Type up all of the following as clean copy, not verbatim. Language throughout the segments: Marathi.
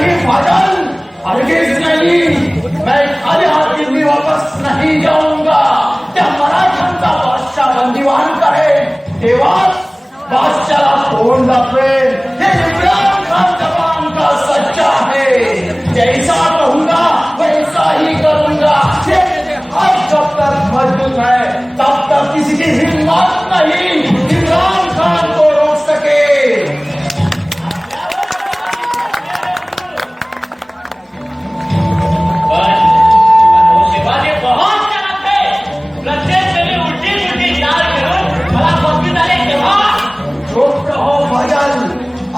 नहीं बादल, हरगिज नहीं, मैं खाली हाथी भी वापस नहीं जाऊंगा. त्या मराठ्यांचा बादशाह बंदिवान करेल तेव्हाच बादशाला तोंड दाखवेल. हे इम्रान खान जबान का सच्चा है, जैसा कहूंगा वैसा ही करूंगा. ये हाथ जब तक मजबूत है तब तक किसी की हिम्मत नहीं इमरान खान को रोक सके.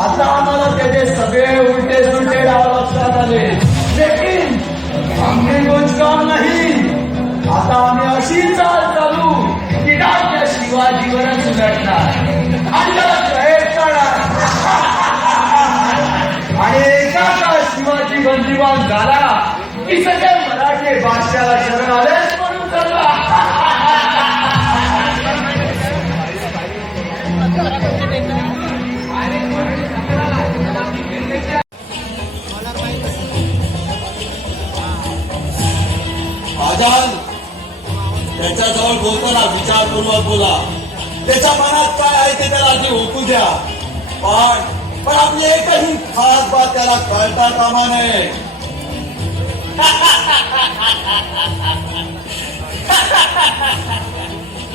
आता आम्हाला त्याचे सगळे उलटे सुलटे डाव लक्षात आले. लेकिन आम्ही कुछ काम नाही. आता आम्ही अशी चाल चालू की राज्य शिवाजीवरच उलटणार आणि त्याला जहेर करणार. आणि एका का शिवाजी बंदिवान झाला की सगळे मराठी बादशाला शरण आलेच म्हणून करला. त्याच्याजवळ बोलताना विचारपूर्वक बोला. त्याच्या मनात काय आहे ते त्याला आधी ओळखू द्या. पण आपली एकही खास बात त्याला कळता कामा नये.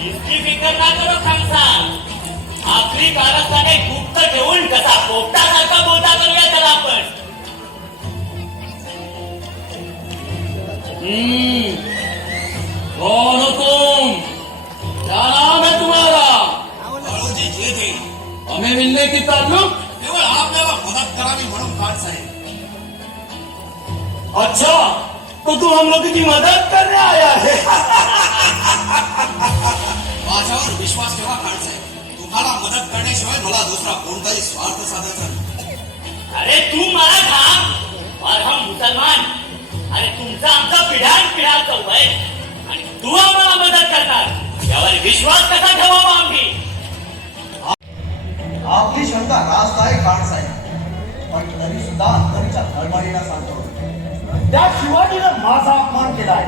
इतकी फिकर ना करो खामसा. आपली कारस्थाने गुप्त ठेवून कसा पोपटासारखा बोलता करूया त्याला आपण. कौन हो तुम? क्या नाम है तुम्हारा? बाळूजी जे थे हमें मिलने की ताल्लुक? केवळ आपल्याला मदत करावी म्हणून खान साहेब. अच्छा, तो तू हम लोग की मदद करने आया है. माझ्यावर विश्वास ठेवा खान साहेब. तुम्हाला मदत करण्याशिवाय मला दुसरा कोणताही स्वार्थ साधायचा नाही. अरे तू मराठा और हम मुसलमान. अरे तुमचा आमचा पिढ्यान पिढ्याचा वय आणि तू आम्हाला मदत करणार यावर विश्वास कसा ठेवावा आम्ही? आपली शंका रास्त आहे खान साहेब, पण तरी सुद्धा अंतरीच्या धडपडीला सांगतो. त्या शिवाजीनं माझा अपमान केलाय.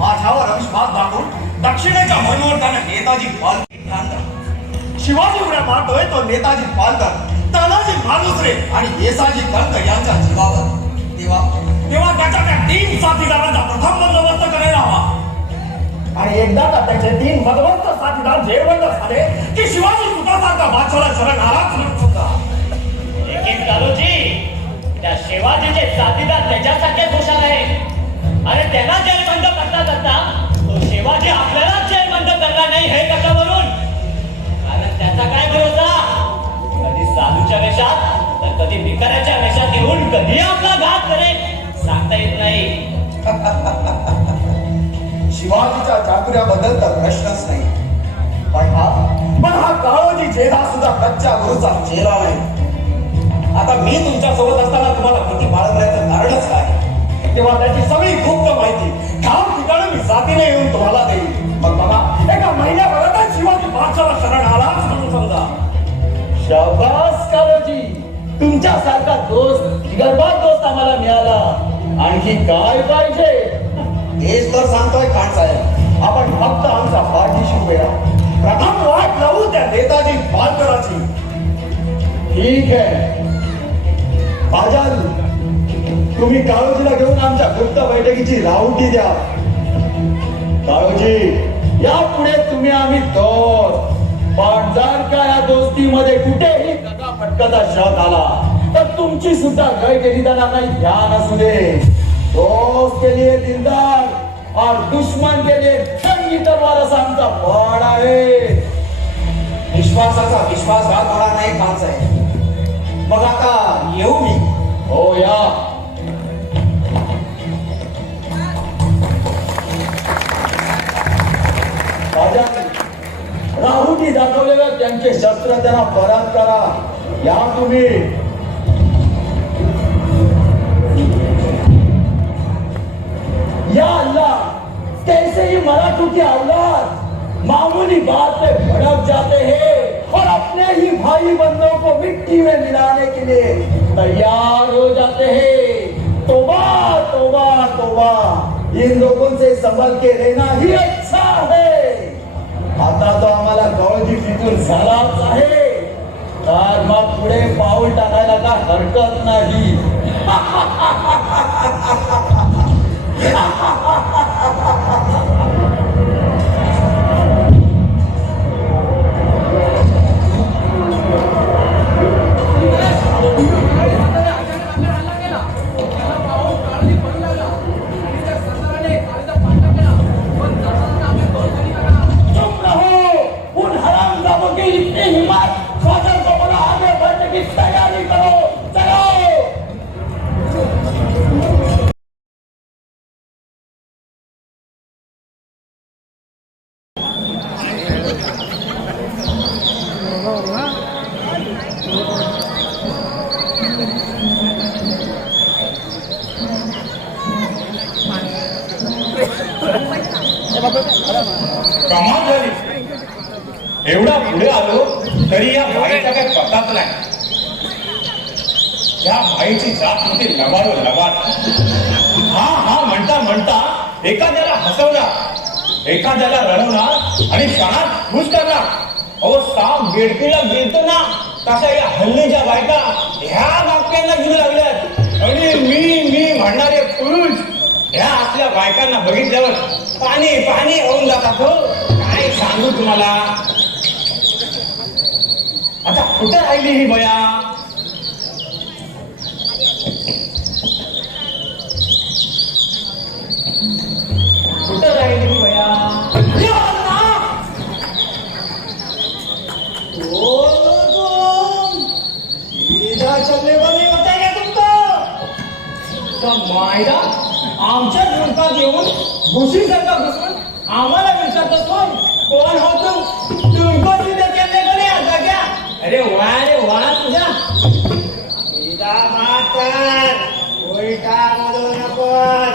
माझ्यावर अविश्वास दाखवून दक्षिणेच्या मनोरतानं नेताजी पालकर शिवाजी उड्या मारतोय तो नेताजी पालकर तानाजी मालुसरे आणि येसाजी कर्क यांच्या जीवावर. तेव्हा त्याच्या त्या 3 साथीदारांचा प्रथम बंदोबस्त करायला हवा. आणि एकदा का त्याचे 3 भगवंत साथीदार जेवण झाले की शिवाजी तुझ्यासारखा बादशाला शरण आलाच नसतो. लेकिन कालूजी, त्या शिवाजीचे साथीदार त्याच्यासारखे हुशार आहे. अरे त्यांना जेलबंद करता करता तो शिवाजी आपल्याला जेलबंद करणार नाही हे कशावरून? कारण त्याचा काय भरोसा? कधी साधूच्या वेशात तर कधी भिकाऱ्याच्या वेशात येऊन कधी आपला घात करेल सांगता येत नाही. शिवाजीच्या चातुर्याबद्दल तर प्रश्नच नाही. पण हा काळोजी जेधा सुद्धा कच्च्या गुरुचा चेला नाही. आता मी तुमच्या सोबत असताना तुम्हाला भीती बाळगण्याचं कारणच काय? तेव्हा त्याची सगळी गुप्त माहिती ठाम ठिकाणी मी जातीने येऊन तुम्हाला देईल. मग बघा, एका महिन्याभरातच शिवाजी बादशाला शरण आलाच म्हणून समजा. शाबास काळोजी, तुमच्यासारखा दोस्त, गर्भात दोस्त आम्हाला मिळाला. आणखी काय पाहिजे? हेच तर सांगतोय खान साहेब. आपण फक्त आमचा पाठीशी उभे राहा. प्रथम वाट लावू त्या नेताजी पालकराची. ठीक आहे बाजाल, तुम्ही काळोजीला घेऊन आमच्या गुप्त बैठकीची राहुटी द्या. काळोजी, यापुढे तुम्ही आम्ही दोस्त. पण जर का या दोस्तीमध्ये कुठेही दगा फटकाचा शक आला तर तुमची सुद्धा गय केली जाणार नाही. ध्यान असू दे. दोस्त के लिए दिलदार और दुश्मन के लिए जंगी तलवार असा आमचा बाण आहे. विश्वासाचा विश्वासघात होणार नाही खान साहेब. मग आता येऊ मी? हो या. राहुटी दाखवलेलं त्यांचे शस्त्र त्यांना परत करा. या तुम्ही. या अल्लाह, कैसे ही मराठू की औलाद मामूली बात पे भड़क जाते हैं और अपने ही भाई बंदों को मिट्टी में मिलाने के लिए तैयार हो जाते हैं. इन लोगों से संभल के रहना ही अच्छा है. आता तो आम्हाला गवळजी फिटून झालाच आहे, तर मग पुढे पाऊल टाकायला काय हरकत नाही. चुप रहो, उन हरामजादों की इतनी हिम्मत, फादर को बोलो आगे बढ़ने की तैयारी करो. चलो. कमाल झाली. एवढा पुढे आलो तरी या बाईचा काही पत्ताच नाही. या बाईची जात होती लबाडो लबाड. हा हा म्हणता म्हणता एखाद्याला हसवणार, एखाद्याला रडवणार आणि क्षणात खुश करणार. अहो साप बेडकीला गिरतो ना, तशा या हल्लीच्या बायका ह्या वाक्यांना घेऊ लागल्यात. आणि मी म्हणणारे पुरुष ह्या आपल्या बायकांना बघितल्यावर पाणी पाणी होऊन जातात. हो काय सांगू तुम्हाला. आता कुठे राहिली ही बया. कुठे राहिली ही बया. चलने वाले बताएगा तुमको मायदा आमच्या मुलकात येऊन भुशी सारखा घुसून आम्हाला विचारत कोण कोण हो तुमको तिथे केले कोणी आता क्या. अरे वा तुझ्या सीधा मात कर, उलटा बोलू नकोस.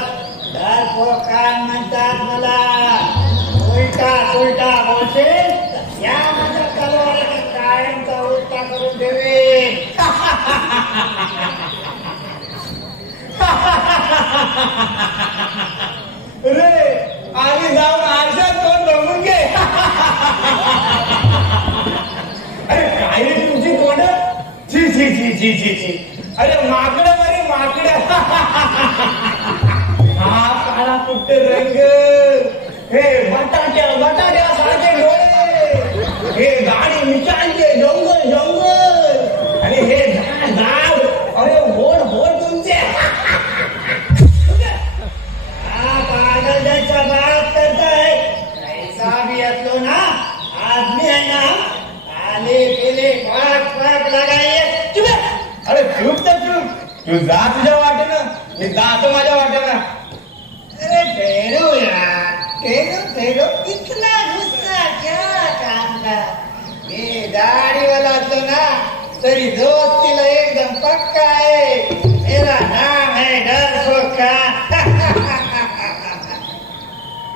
डरपोकान म्हणतात मला. उलटा बोलशील या माझ्या तलवारीचा कायमचा उलटा करून ठेवीन. रे आधी जाऊन आरशात कोण बघून घे. अरे काय रे तुमची तोंड. छी छी छी छी छी छी. अरे माकड बरे माकड. हा काळा कुट्ट रंग, हे बटाट्या सारखे डोळे, हे गाडी मिठांचे जंगल जंगल आणि हे झाड. अरे होड तुमचे. पागल जैसा बात करता है. ऐसा भी असलो ना आदमी है ना, आले केले पाक लगाइए. चुप है. अरे चूप तर चूप. तू जा तुझ्या वाटेनं, मी जातो माझ्या वाटेनं. अरे ठहरो यार, ठहरो. इतना गुस्सा क्या काम का. मी दाढ़ी वाला तो ना तेरी दोस्तीला एकदम पक्का है. मेरा नाम है डरपोक.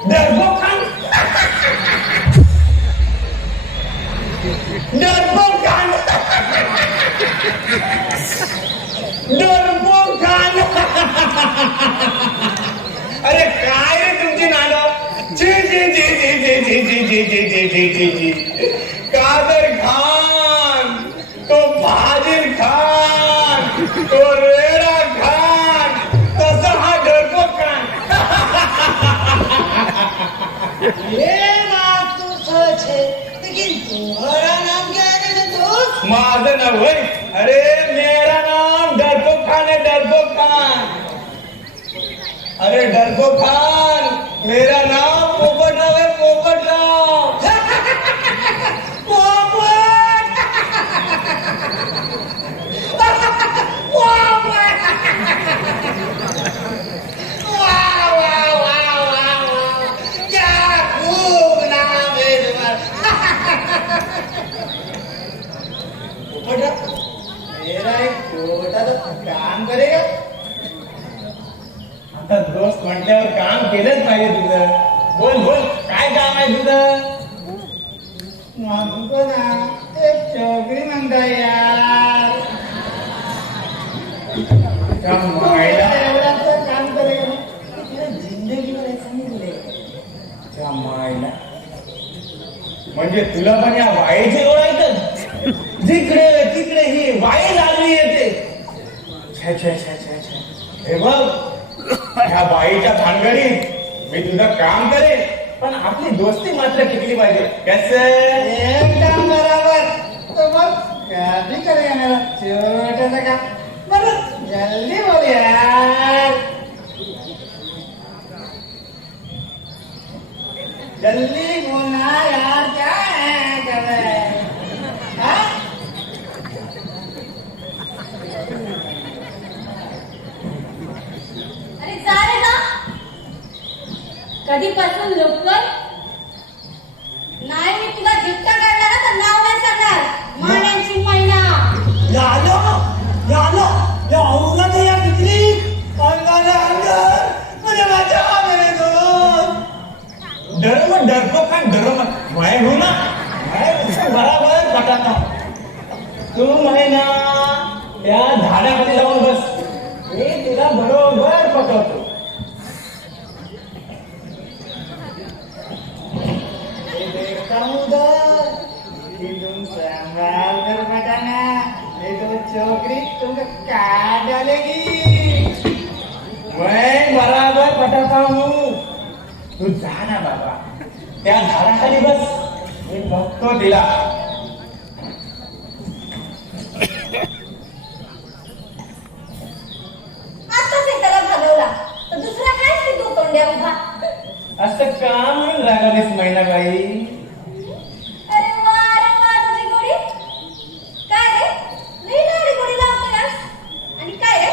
डरपोक खान. डरपोक खान. डरपोक खान. अरे काय रे तुमची नाणं. जी जी जी जी जी जी जी जी जी जी जी जी जी. कादर खान, तो भाजीर खान, तो रेडा खान, तसा हा डरपोक खान. ये बात तो सच है, लेकिन तुम्हारा नाम क्या है मेरे दोस्त. माझं नाव होय. अरे मेरा नाम डरपोक खान है. डरपोक खान. अरे डरपोक खान मेरा नाम पोपटराव है. पोपटराव. क्या खूब नाम है तुम्हारा. मेरा एक छोटा सा काम करेगा. आता दोस्त म्हटल्यावर काम केलंच पाहिजे तुझं. बोल काय काम आहे तुझं. मागतो ना एक चौकरी म्हणता यार. काम व्हायला. एवढाचं काम करेगा ना, जिंदगी म्हणजे तुला पण या वाईचे ओळखायचं. जिकडे तिकडे ही वाई लागली येते. छे छे छे छे छे. हे बघ, ह्या बाईच्या भानगडीत मी तुझं काम करेन, पण आपली दोस्ती मात्र टिकली पाहिजे. कसं? एकदम बराबर. तो मग कधी करे येणार छोटस काम बरं जल्दी बोल यार. जल्दी बोलना यार. क्या है कर रहे हैं? हाँ? अरे जा रे जा. कधीपासून लवकर नाही. मी तुला जितका काढला ना तर नाव नाही सांगणार. माण्यांची मैना. या औरंगाबाद या किती अंगाला अंगार म्हणजे माझ्या आमेने दोन डरम डरतो का डरम मैं हूं ना. मैं बराबर पटाता. तू महिना त्या झाडाखाली जाऊन बस. मी तुला बरोबर पटवतो. देखता हूँ उधर कि तुम संभाल कर बताना, नहीं तो छोकरी तुमको काट डालेगी. मैं बराबर पटाता हूँ. तू जा ना बाबा. त्या झाडाखाली बस. मी बघतो तिला. आताच एकाला घालवला तर दुसरा काय की तू तोंड्या उभा. असं का म्हणून रागालीस मैनाबाई? अरे वा तुझी गोडी. काय रे लई लाडी गोडी लावतोयस. आणि काय रे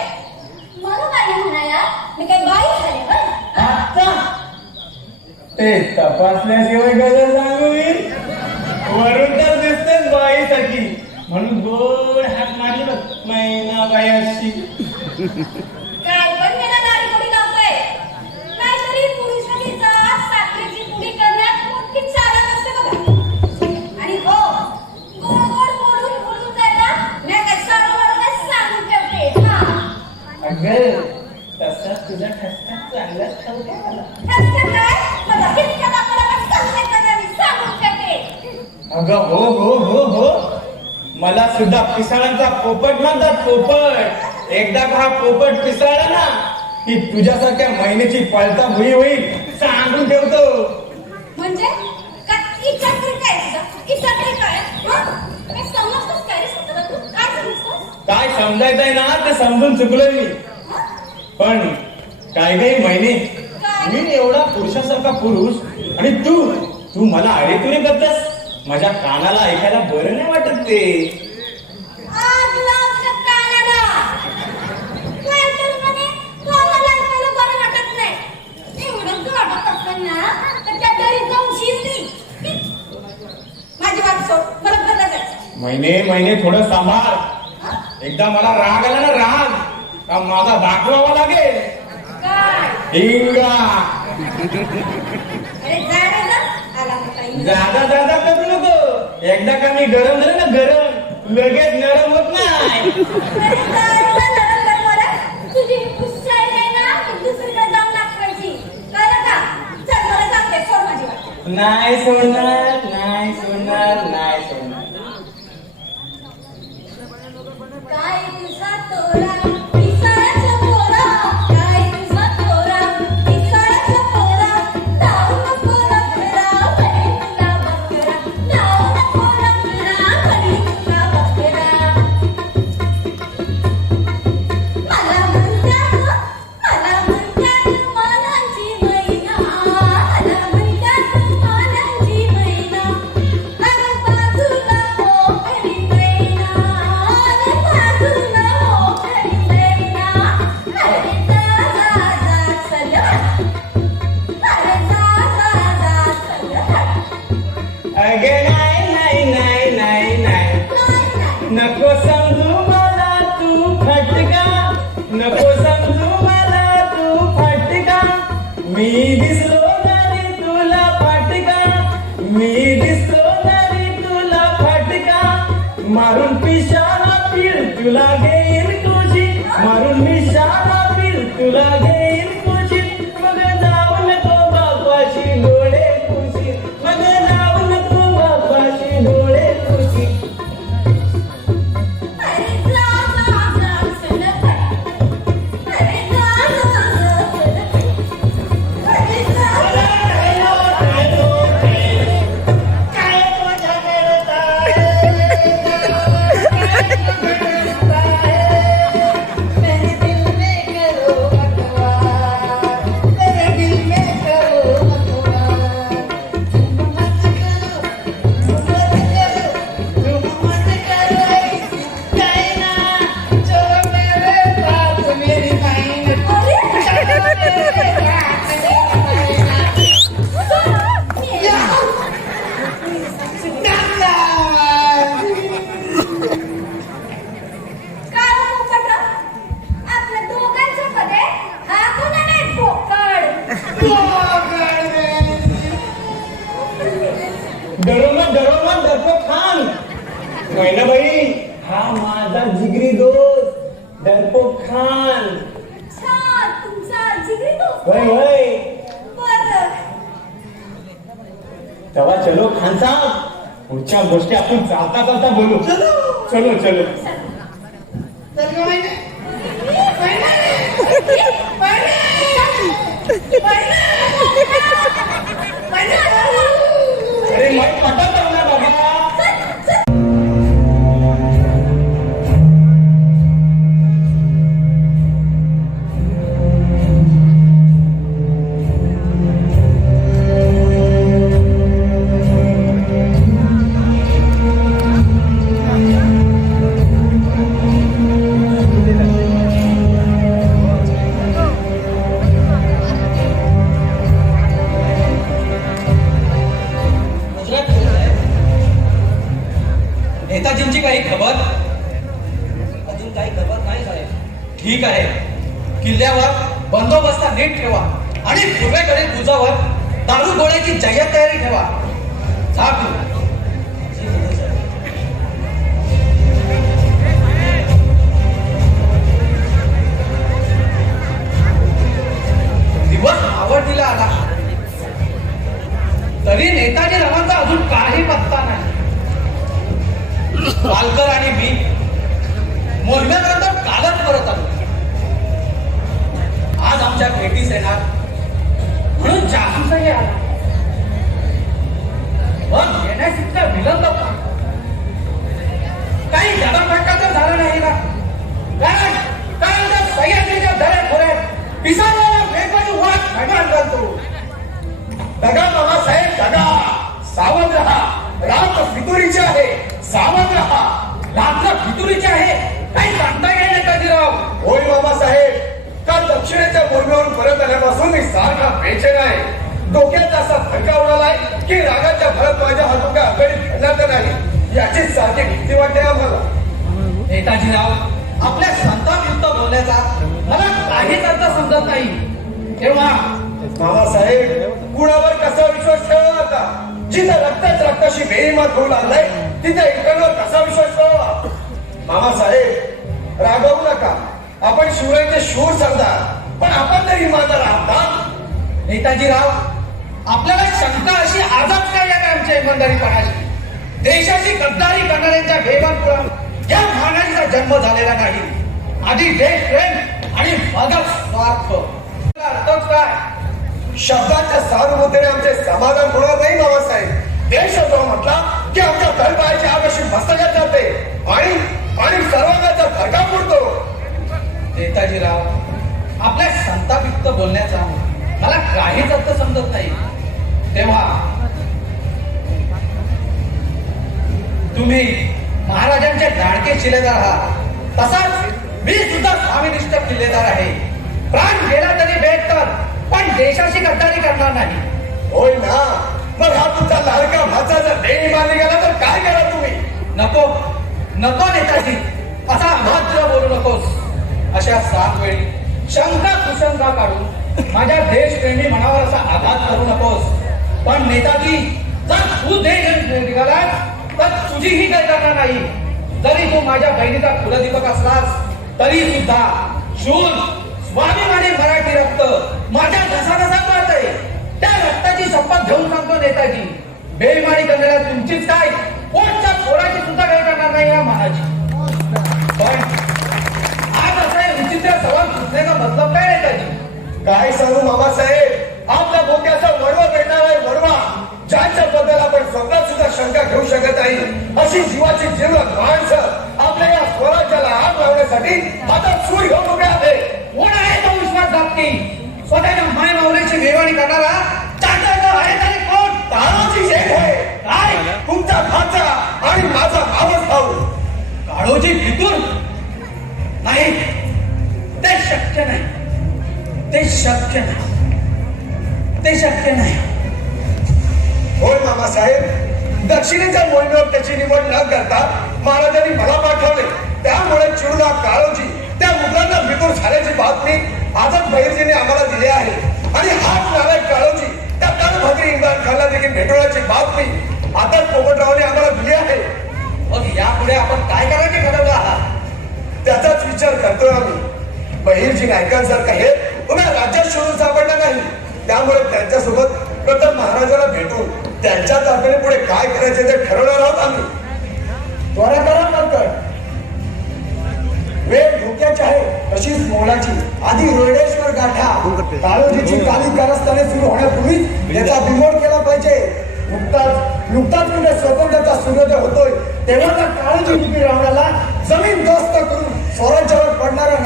मला काय नाही म्हणा यार. मी काय बाई झाले बरं. आता ते तपासल्याशिवाय गजर सांगू मी. वरून तर दिसतेच बाईसाठी म्हणून गोड हात मारली बघ मैनाबाई अशी. काय पण मला लाडी गोडी लावतोय. नाहीतरी पुरुषाची जात साखरेची पुडी करण्यात मोठी चालत असते बघा. आणि हो गोड गोड बोलून जायला मी काय सांगून सांगून ठेवते. हा अगं तसा तुझा ठसका चांगलाच ठाऊक आहे मला. ठसका काय मला हिसका दाखवला पण सांगायचं नाही. मी सांगून ठेवते. अगं हो मला सुद्धा पिसाळांचा पोपट म्हणतात. पोपट एकदा का हा पोपट पिसाळला ना की तुझ्यासारख्या महिन्याची पळता भुई होईल. सांगून ठेवतो. म्हणजे का इच्छा तरी काय तुझा. इच्छा तरी काय. काय समजतोस काय रे स्वतःला तू. काय समजतोस. काय समजायचंय ना ते समजून चुकलोय मी. पण काय काही महिने मी एवढा पुरुषासारखा पुरुष आणि तू मला अडीतुरी करतेस. माझ्या कानाला ऐकायला बरं नाही वाटत ते. आग लावच्या कानाला. काय तर म्हणे कानाला ऐकायला बरं वाटत नाही. एवढं गाडत असताना तर त्या दरीत जाऊन शिरली. माझी वाट सोड. मला घरला जायचं. महिने थोडं सांभाळ. एकदा मला राग आला ना राग का माझा दाखवावा लागेल. काय हिंगा अरे जा रे जा. आला होता इथे. जादा करू नको. एकदा का मी गरम झाले ना गरम लगेच नरम होत नाही. अरे जा रे जा. नरम गरमाला. तुझी हुशारी नाही ना की दुसरीकडे जाऊन दाखवायची. कळलं का. चल मला सांगते सोड माझी वाट. नाही सोडणार. काय तुझा तोरा पिसाळाचा पोरा. काय तुझा तोरा पिसाळाचा पोरा. धावू नको रखरा म्हणे तुला बकरा. धावू नको रखरा म्हणे तुला बकरा. मला म्हणतात मानांची मैना. मला म्हणतात मानांची मैना. अरे बाजूला मोकळी मैना. अरे बाजूला मोकळी मैना. अरे जा सगळं. अरे जा सगळं. अगे नाही नको समजू मला तू फटका. नको समजू मला तू फटका. मी दिसलो नाही तुला फटका. मी दिसलो नाही तुला फटका. मारून पिशाला पीड तुला घेईल तुझी. मारून पिशाला पीड तुला घेईल तुझी. मग जाऊ नको बापाची डोळे पुशी. मग जाऊ नको डरो मत डरपोक खान. मैनाबाई, हा माझा जिगरी दोस्त डरपोक खान. अच्छा, तुमचा जिगरी दोस्त. वय बरं. तेव्हा चलो खान साहेब, पुढच्या गोष्टी आपण चालता चालता बोलू. चलो. चल गं महिने. अरे मग पटत ना बाबा. नेताजींची काही खबर? अजून काही खबर नाही साहेब. ठीक आहे, किल्ल्यावर बंदोबस्त नीट ठेवा आणि पूर्वेकडील बुजावर दारू गोळ्याची जय्यत तयारी ठेवा. जा तू. दिवस आवडतीला आला तरी नेताजी रावांचा अजून काही पत्ता नाही. पालकर आणि मी मोहिमेनंतर कालच परत आलो. आज आमच्या भेटीस येणार म्हणून जासूसही आला. पण येण्यास इतका विलंब का? काही जगाफटका झाला नाही का? कारण सह्याद्रीच्या दऱ्याखोऱ्यात पिसाळलेला वेगवानी वाट भगवान घालतो. दगा बाबासाहेब दगा, सावध रहा. रात्र फितुरीचे आहे, सावध रहा. रात्र फितुरीचे आहे, काही सांगता येईल नेताजीराव. होय मामासाहेब, काल दक्षिणेच्या मोहिमेवरून परत आल्यापासून मी सारखा बेचैन आहे. डोक्यात असा धक्का उडालाय की रागाच्या भरत माझ्या हातून आघाडीत घडणार तर नाही याची सारखी भीती वाटते आम्हाला. नेताजीराव, आपल्या संतापयुक्त बोलण्याचा मला काहीच अर्थ समजत नाही. तेव्हा मामासाहेब, कुणावर कसा विश्वास ठेवा आता? जिथे रक्ताच रक्ताशी बेईमान होऊ लागलाय तिथे इतरांवर कसा विश्वास ठेवा? मामासाहेब, रागवू नका. आपण शिवरायांचे शूर सरदार, पण आपण तरी इमानदार आहात. नेताजीराव, आपल्याला शंका अशी आजच काय या आमच्या इमानदारीपणाची? देशाची गद्दारी करणाऱ्यांच्या बेबानपुरात या महाराजांचा जन्म झालेला नाही. आधी देशप्रेम आणि मगच स्वार्थ. अर्थच काय? शब्दाच्या सानुभूतीने आमचे समाधान होणार नाही मामासाहेब. देश जो म्हटला की आमच्या तळपायाची आकाशी मस्तकात जाते आणि सर्वांचा धडका पुरतो. नेताजीराव, आपल्या संतापयुक्त बोलण्याचा मला काहीच अर्थ समजत नाही. तेव्हा तुम्ही महाराजांचे लाडके शिलेदार आहात, तसाच मी सुद्धा स्वामीनिष्ठ किल्लेदार आहे. प्राण गेला तरी भेटतात, पण देशाशी गद्दारी करणार नाही. होय ना? मग हा तुमचा लाडका भाचा जर देणी मारली गेला तर काय करा तुम्ही? नको नको नेताजी, असा अभद्र बोलू नकोस. अशा 7 वेळी शंका कुशंका काढून माझ्या देशप्रेमी मनावर असा आघात करू नकोस. पण नेताजी, जर तू देश निघालास तर तुझीही काही करणार नाही. जरी तू माझ्या बहिणीचा कुलदीपक असलास तरी सुद्धा शूर स्वाभिमानी मराठी रक्त माझ्या घसाघसात वाहतंय. त्या रक्ताची शपथ घेऊन सांगतो नेताजी, बेईमानी करण्याला तुमचीच काय, पोटच्या पोराची सुद्धा काही करणार नाही या महाराजी. पण आज असा विचित्र सवाल सुचण्याचा मतलब काय नेताजी? काय सांगू मामासाहेब, आपल्या डोक्याचा वडवा भेटणार आहे. वडवा ज्यांच्याबद्दल आपण स्वतः सुद्धा शंका घेऊ शकत नाही. अशी जीवाची जीवलग माणसं आपल्या या स्वराज्याला आग लावण्यासाठी हातात सूर घेऊन उभे आहे. कोण आहे तो विश्वासघाती? स्वतःच्या माय मावल्याची बेवाणी करणारा चाटाचा आहे तरी कोण? तानाजी शेठ आहे. काय? तुमचा भाचा आणि माझा मावस भाऊ. काळोजी फितूर? नाही, ते शक्य नाही. ते शक्य नाही. ते शक्य नाही. होय मामासाहेब, दक्षिणेच्या मोहिमेवर त्याची निवड न करता महाराजांनी मला पाठवले. त्यामुळे चिडूला काळोजी त्या मुलांना विदूर झाल्याची बातमी आजच बहिर्जीने आम्हाला दिली आहे. आणि हाच नारायण काळोजी त्या तळभद्री इम्रान खानला देखील भेटवण्याची बातमी आता पोपटरावने आम्हाला दिली आहे. मग यापुढे आपण काय करायचे ठरवलं आहात? त्याचाच विचार करतोय आम्ही. बहिर्जी नायकांसारखं हे उभ्या राज्यात शोधून सापडलं नाही. त्यामुळे त्यांच्यासोबत प्रथम महाराजाला भेटून त्यांच्या तारखेने पुढे काय करायचे ते ठरवणार आहोत आम्ही. त्वरा करा मालकड. वेळ धोक्याची आहे तशीच मोलाची. आधी रोडेश्वर गाठा. काळोजीची काली कारस्थाने सुरू होण्यापूर्वीच त्याचा बिमोड केला पाहिजे. नुकताच म्हणजे स्वतंत्रता सूर्योदय होतोय तेव्हा त्या काळोजी लिपी रावणाला जमीन दोस्त करून स्वराज्यावर पडणारा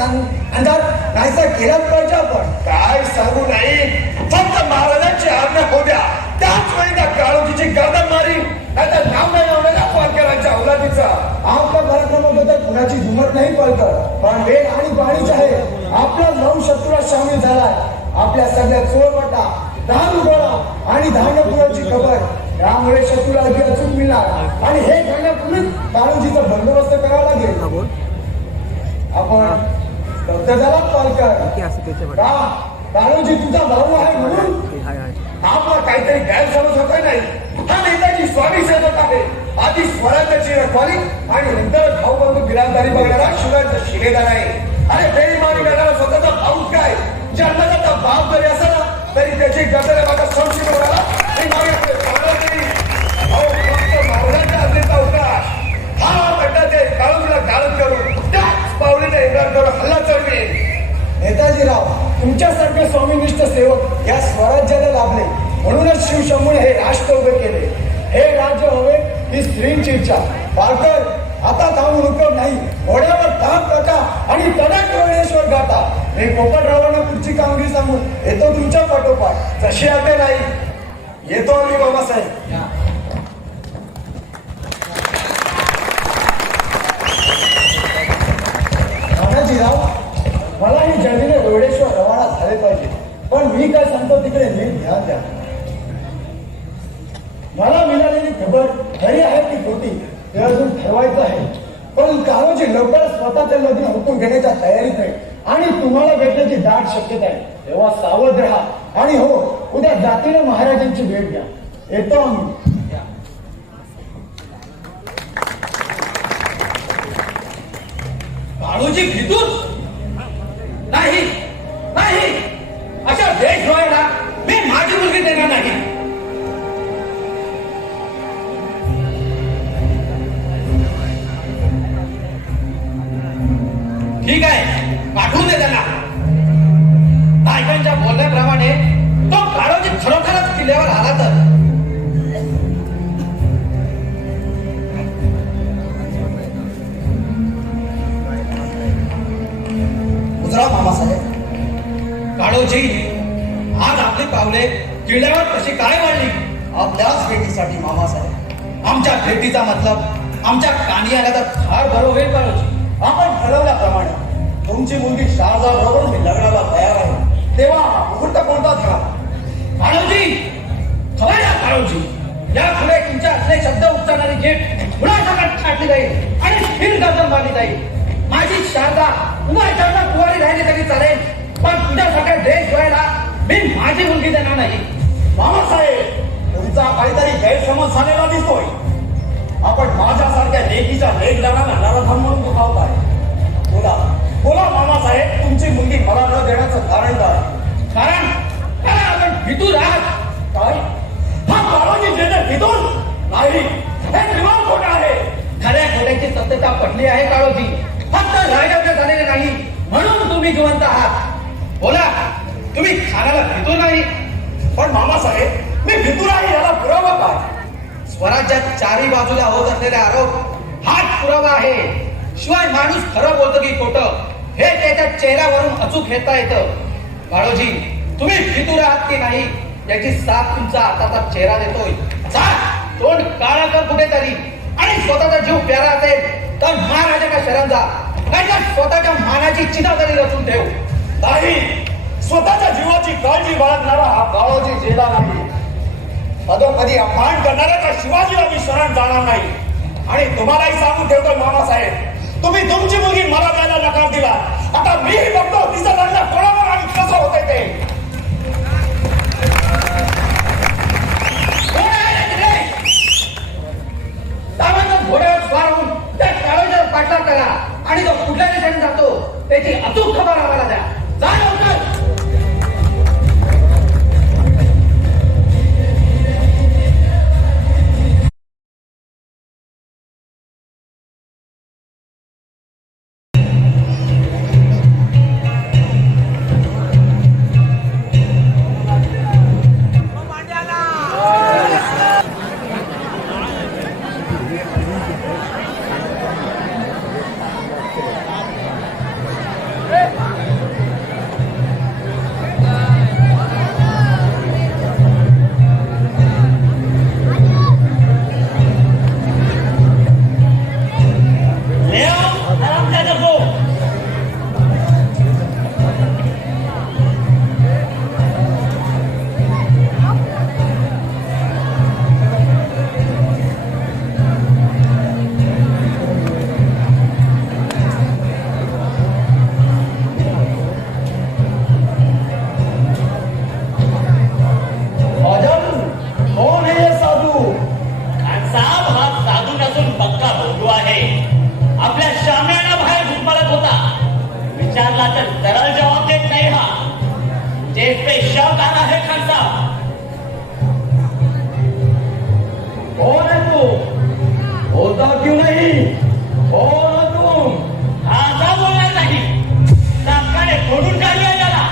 अंधार नाहीसा केलाच पाहिजे आपण. काय सांगू नाही. फक्त महाराजांची आज्ञा होऊ द्या. त्याच वेळी त्या काळोजीची गर्दन मारी. नाहीतर नाव नाही लावलेल्या पालकरांच्या अवलादीचा. आपल्या पराक्रमाबद्दल कुणाची हिंमत नाही पालकर. पण वेळ आणि बाणीच आहे. आपला नऊ शत्रूला सामील झालाय. आपल्या सगळ्या चोरपटा धान गोळा आणि धान्यपुराची खबर. त्यामुळे शत्रूला अगदी अचूक मिळणार. आणि हे करण्यापूर्वीच काळोजीचा बंदोबस्त करावा लागेल. आपण स्तब्ध झालात पालकर. का काळोजी तुझा भाऊ आहे म्हणून आपला काहीतरी गैरसमज होत नाही. हा नेताजी स्वामी सेवक आहे. आधी स्वराज्याची रखवाली आणि नंतर भाऊ बंधू बिराजदारी बघणारा शिवाय शिलेदार आहे. अरे बेईमानी करणारा स्वतःचा भाऊ काय जन्मदाता बाप जरी असला तरी त्याची गजर बघा संशय होणारा महाराजांच्या आज्ञेचा अवकाश. हा म्हणतात ते काळूला गाळत करून त्याच पावलीने इंग्रजांवर हल्ला चढवेल. नेताजीराव तुमच्यासारखे स्वामीनिष्ठ सेवक या स्वराज्याला लाभले म्हणूनच शिवशंभूने हे राष्ट्र उभे केले. हे राज्य हवे ही स्त्रींची इच्छा. पालकर आता थांबून उपयोग नाही. घोड्यावर धाप टाका आणि तडक रोडेश्वर गाठा. मी पोपटरावांना पुढची कामगिरी सांगून येतो तुमच्या पाठोपाठ. जशी आते नाही येतो आम्ही बाबासाहेब. राव मला ही जर्नीने रोडेश्वर रवाना झाले पाहिजे. पण मी काय सांगतो तिकडे नीट ध्यान द्या. मला मिळालेली खबर खरी आहे की खोटी ते अजून ठरवायचं आहे. पण काळोजी लवकरच स्वतःचे लग्न हुकूम घेण्याच्या तयारीत आहे आणि तुम्हाला भेटण्याची दाट शक्यता आहे. तेव्हा सावध राहा. आणि हो उद्या जातीने महाराजांची भेट घ्या. येतो आम्ही. काळोजी फितूर नाही नाही अशा देश व्हायला मी माझी मुलगी देणार नाही. ठीक आहे पाठवून दे त्यांना. नायकांच्या बोलण्याप्रमाणे तो काळोजी खरोखरच किल्ल्यावर आला तर मामासाहेब. काळोजी आज आपली पावले किल्ल्यावर कशी काय वाढली? आपल्याच भेटीसाठी मामासाहेब. आमच्या भेटीचा मतलब आमच्या कानी आला तर फार बरं होईल काळोजी. आपण ठरवल्याप्रमाणे तुमची मुलगी शारदा बरोबर मी लग्नाला तयार आहे. तेव्हा मुहूर्त कोणता ठरा? काळोजी खबर या काळोजी या पुढे तुमच्या असले शब्द उच्चारणारी गेट मुळासकट छाटली जाईल आणि स्थिर गर्दन बांधली जाईल. माझी शारदा उन्हाळ्याच्या कुवारी राहिली तरी चालेल पण तुझ्यासारख्या देश व्हायला मी माझी मुलगी देणार नाही. मामासाहेब तुमचा काहीतरी गैरसमज झालेला दिसतोय. आपण माझ्यासारख्या लेकीच्या लेख लग्नाला नराधम म्हणून दुखावताय. बोला बोला मामासाहेब तुमची मुलगी मला न देण्याचं कारण काय? कारण आपण फितूर आहात. काय हा काळोजी जेणे फितूर नाही हे विमान खोटं आहे. खऱ्या खोट्याची सत्यता पटली आहे काळोजी. फक्त रायगड झालेले नाही म्हणून तुम्ही जिवंत आहात. बोला तुम्ही खानाला फितूर नाही. पण मामासाहेब मी फितूर आहे याला पुरावा काय? स्वराज्यात चारी बाजूला होत असलेले आरोप हाच पुरावा आहे. शिवाय माणूस खरं बोलतो की खोटं हे त्याच्या चेहऱ्यावरून अचूक घेता येतं. काळोजी तुम्ही फितूर आहात की नाही याची साथ तुमचा आताचा चेहरा देतोय. तोंड काळा कर कुठेतरी आणि स्वतःचा जीव प्यारा असेल तर महाराजाच्या शरण जा. नाहीतर स्वतःच्या मानाची चिता तरी रचून ठेव. नाही स्वतःच्या जीवाची काळजी बाळगणारा हा काळोजी जेला नाही. पदोपदी अपमान करणाऱ्या शिवाजीला मी शरण जाणार नाही. आणि तुम्हालाही सांगून ठेवतोय मामासाहेब तुम्ही तुमची मुलगी मला द्यायला नकार दिला. आता मीही बघतो तिचं लग्न कोणावर आणि कसं होतंय ते. कोण आहे रे तिकडे? स्पेशल गाना है खान साहब. कौन है तू? बोलता क्यों नहीं? कौन हो तुम? आता बोलणार नाही. तात्काळ फोडून काढूया याला.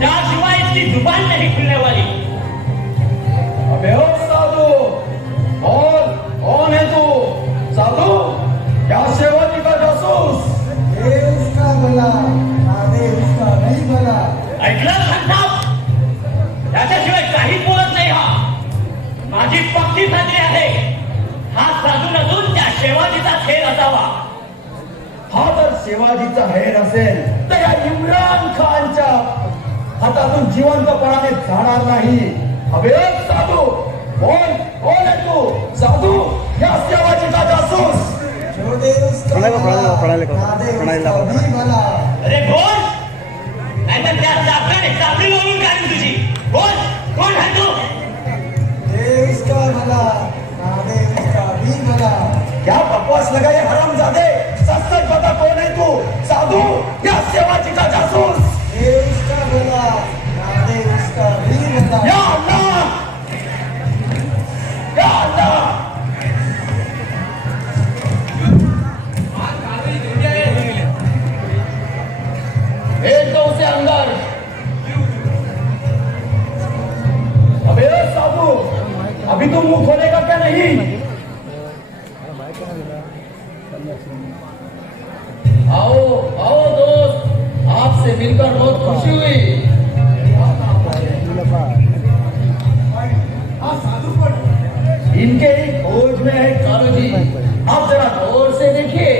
त्याशिवाय इसकी जुबान नहीं खुलने वाली. अबे ओ साधू, कौन है तू? साधू, क्या शिवाजी का जासूस? ये उसका भला आगे उसका नहीं भला. ऐकलं खान साहेब? त्याच्याशिवाय काहीच बोलत नाही हा. माझी पक्की खात्री आहे हा साधू नसून त्या शिवाजीचा खेळ असावा. हा जर शिवाजीचा हेर असेल तर या इम्रान खानच्या हातातून जिवंतपणाने जाणार नाही. अबे ओ साधू, कौन है तू? साधू, या शिवाजी का जासूस? जो दे उसका भला आगे उसका नहीं भला. अरे बोल नाहीतर त्या चाकराने चाकरी लावून काढली तुझी. बोल कोण आहे तू? ये उसका भला आगे उसका नहीं भला. क्या बकवास लगाए हरामजादे? सच सच बता, कौन है तू? साधू, या शिवाजी का जासूस? ये उसका भला आगे उसका नहीं भला. या अल्लाह, या अल्लाह. भेज दो उसे अंदर. अबे ओ साधु, अभी तो मुंह खोलेगा क्या नहीं? आओ आओ दोस्त, आपसे मिलकर बहुत खुशी हुई. इनके ही खोज में है कालू जी. आप जरा गौर से देखिए.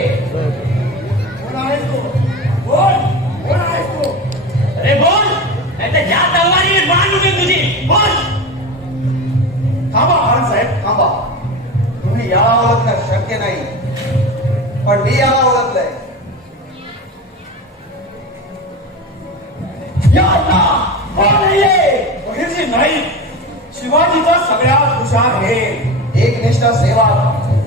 अरे बोल नाहीतर ज्या तलवारीने बाण उठेल तुझी. बोल. थांबा साहेब थांबा. तुम्ही याला ओळखणं शक्य नाही, पण मी याला ओळखलंय. या अल्लाह, कौन है ये? बहिर्जी नाही, शिवाजीचा सगळ्यात हुशार हे एकनिष्ठ सेवा.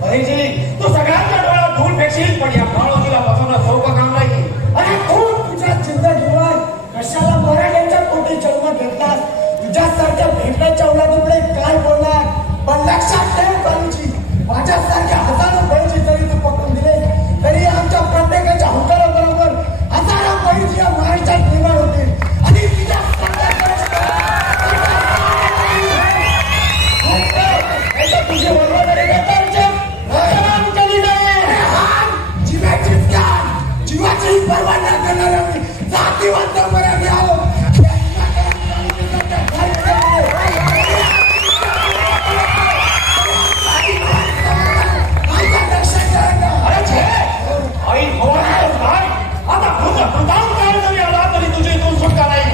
बहिर्जी तू सगळ्यांच्या डोळ्यात धूळ फेकशील, पण या काळोजीला बसवणं सोपं काम नाही. अरे कोण तुझ्या जिंदगीवर कशाला मराठ्यांच्या पोटी जन्म घेतलास? तुझ्यासारख्या भेटण्याच्या औलादीमुळे काय बोलणार? पण लक्षात ठेव कालूजी, माझ्यासारख्या हजारो बळीची जरी तू पकडून दिले तरी आमच्या प्रत्येकाच्या हुकाराबरोबर हजारो बळीची या महाराष्ट्रात निर्माण होतील. आणि तुझ्या तुझे वडवणारे जीवाची पर्वा न करणारे आम्ही जातीवंत मराठी आहोत. अरे छे, आई भवानी काय? आता प्रधान काय जरी आला तरी तुझी इथून सुटका नाही.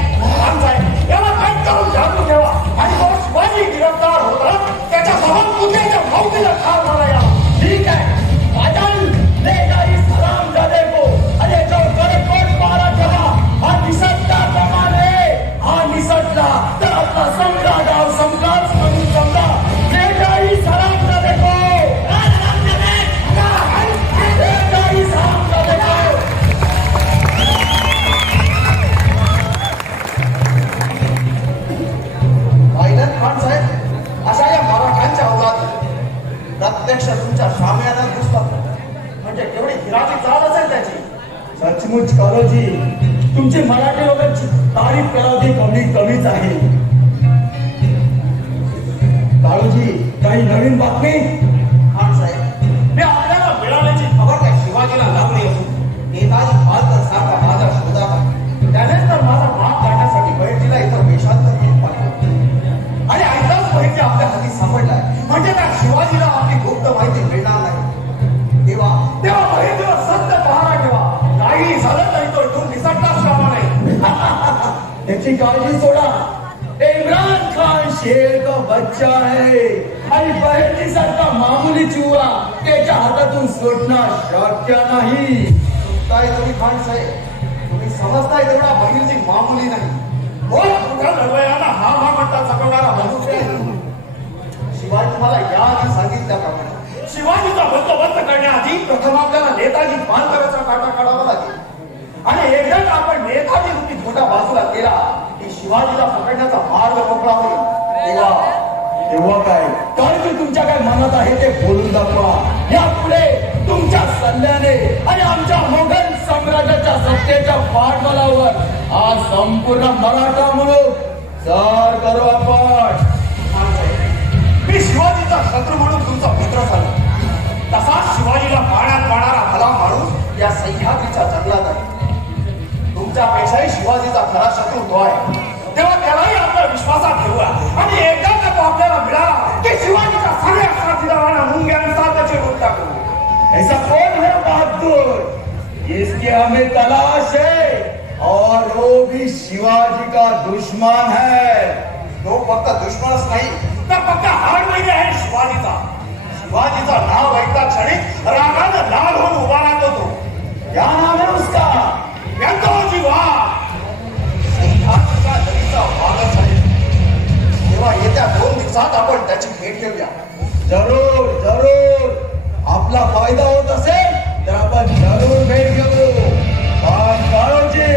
साहेब याला काय करून जाणून ठेवा. आणि तो शिवाजी गिरफ्तार होता त्याच्यासोबत कुत्र्याच्या भावकीला ठार मारा याला. ठीक है, बादल देगा इस हरामजादे को. अरे जो कडकट मारा तेव्हा हा निसटला प्रमाणे, हा निसटला तर आपला समजा गाव समजाच म्हणून समजा. देगा इस हरामजादे को. देगा इस हरामजादे को. पाहिलं खान साहेब, अशा या मराठ्यांच्या अवलादी प्रत्यक्ष तुमच्या शामियानात घुसतात म्हणजे केवढी हिराची चाल असेल त्याची. सचमुच कालोजी, तुमची मराठी लोकांची तारीफ करावी कमीच आहे. काळोजी, काही नवीन बातमी? खान साहेब, मी आपल्याला मिळाल्याची खबर काय शिवाजीला लागली असून नेताजी पालकर सारखा माझा शोधात आहे. त्यानेच तर माझा भाग काढण्यासाठी बहिर्जीला इथं वेशांतर करून पाठवलं. आणि ऐकाच बहिर्जी आपल्या हाती सापडलाय म्हणजे त्या शिवाजीला आपली गुप्त माहिती मिळणार नाही. तेव्हा बहिर्जीला सत्य पहारा ठेवा. काही झालं तरी तो इथून निसटताच कामा नाही. त्याची काळजी सोडा. इमरान खान शेर का बच्चा है आणि बहिर्जी सारखा मामुली चुवा त्याच्या हातातून सुटणं शक्य नाही. काय तुम्ही खान साहेब, तुम्ही समजताय तेवढा बहिर्जी मामुली नाही. लढवयाला हा म्हणता चकवणारा मनुष्य आहे. शिवाय तुम्हाला याआधी सांगितल्याप्रमाणे शिवाजीचा बंदोबस्त करण्याआधी प्रथम आपल्याला नेताजी पालकरांचा काटा काढावा लागेल. आणि एकदा आपण नेताजी रूपी झोटा बाजूला केला की शिवाजीला पकडण्याचा मार्ग मोकळा होईल तेव्हा काय ते तुमच्या काय मनात आहे ते बोलून दाखवा. यापुढे तुमच्या सल्ल्याने आणि आमच्या मोगल साम्राज्याच्या सत्तेच्या पाठबळावर आज संपूर्ण मराठा म्हणून सर करू आपण. मी शिवाजीचा शत्रू म्हणून तुमचा मित्र झालो. तसाच शिवाजीला पाण्यात पाणारा भला माणूस या सह्याद्रीच्या जंगलात आहे. तुमच्यापेक्षाही शिवाजीचा खरा शत्रू तो आहे. तेव्हा त्यालाही आपल्या विश्वासात ठेवूया आणि एकदा का तो आपल्याला मिळाला की शिवाजीच्या सगळ्या साथीदारांना मुंग्यांचा त्याचे रूप टाकू. ऐसा कौन है बहादुर इसकी हमें तलाश है और वो भी शिवाजी का दुश्मन है. तो फक्त दुश्मनच नाही तर फक्त हाड वैद्य आहे शिवाजीचा. शिवाजीचा नाव ऐकता क्षणी रागानं लाल होऊन उभा राहतो तो. क्या नाम है उसका? यंतोजी वाघ. वागच आहे. तेव्हा येत्या 2 दिवसात आपण त्याची भेट घेऊया. जरूर जरूर आपला फायदा होत असेल तर आपण जरूर भेट घेऊ. पण काळोजी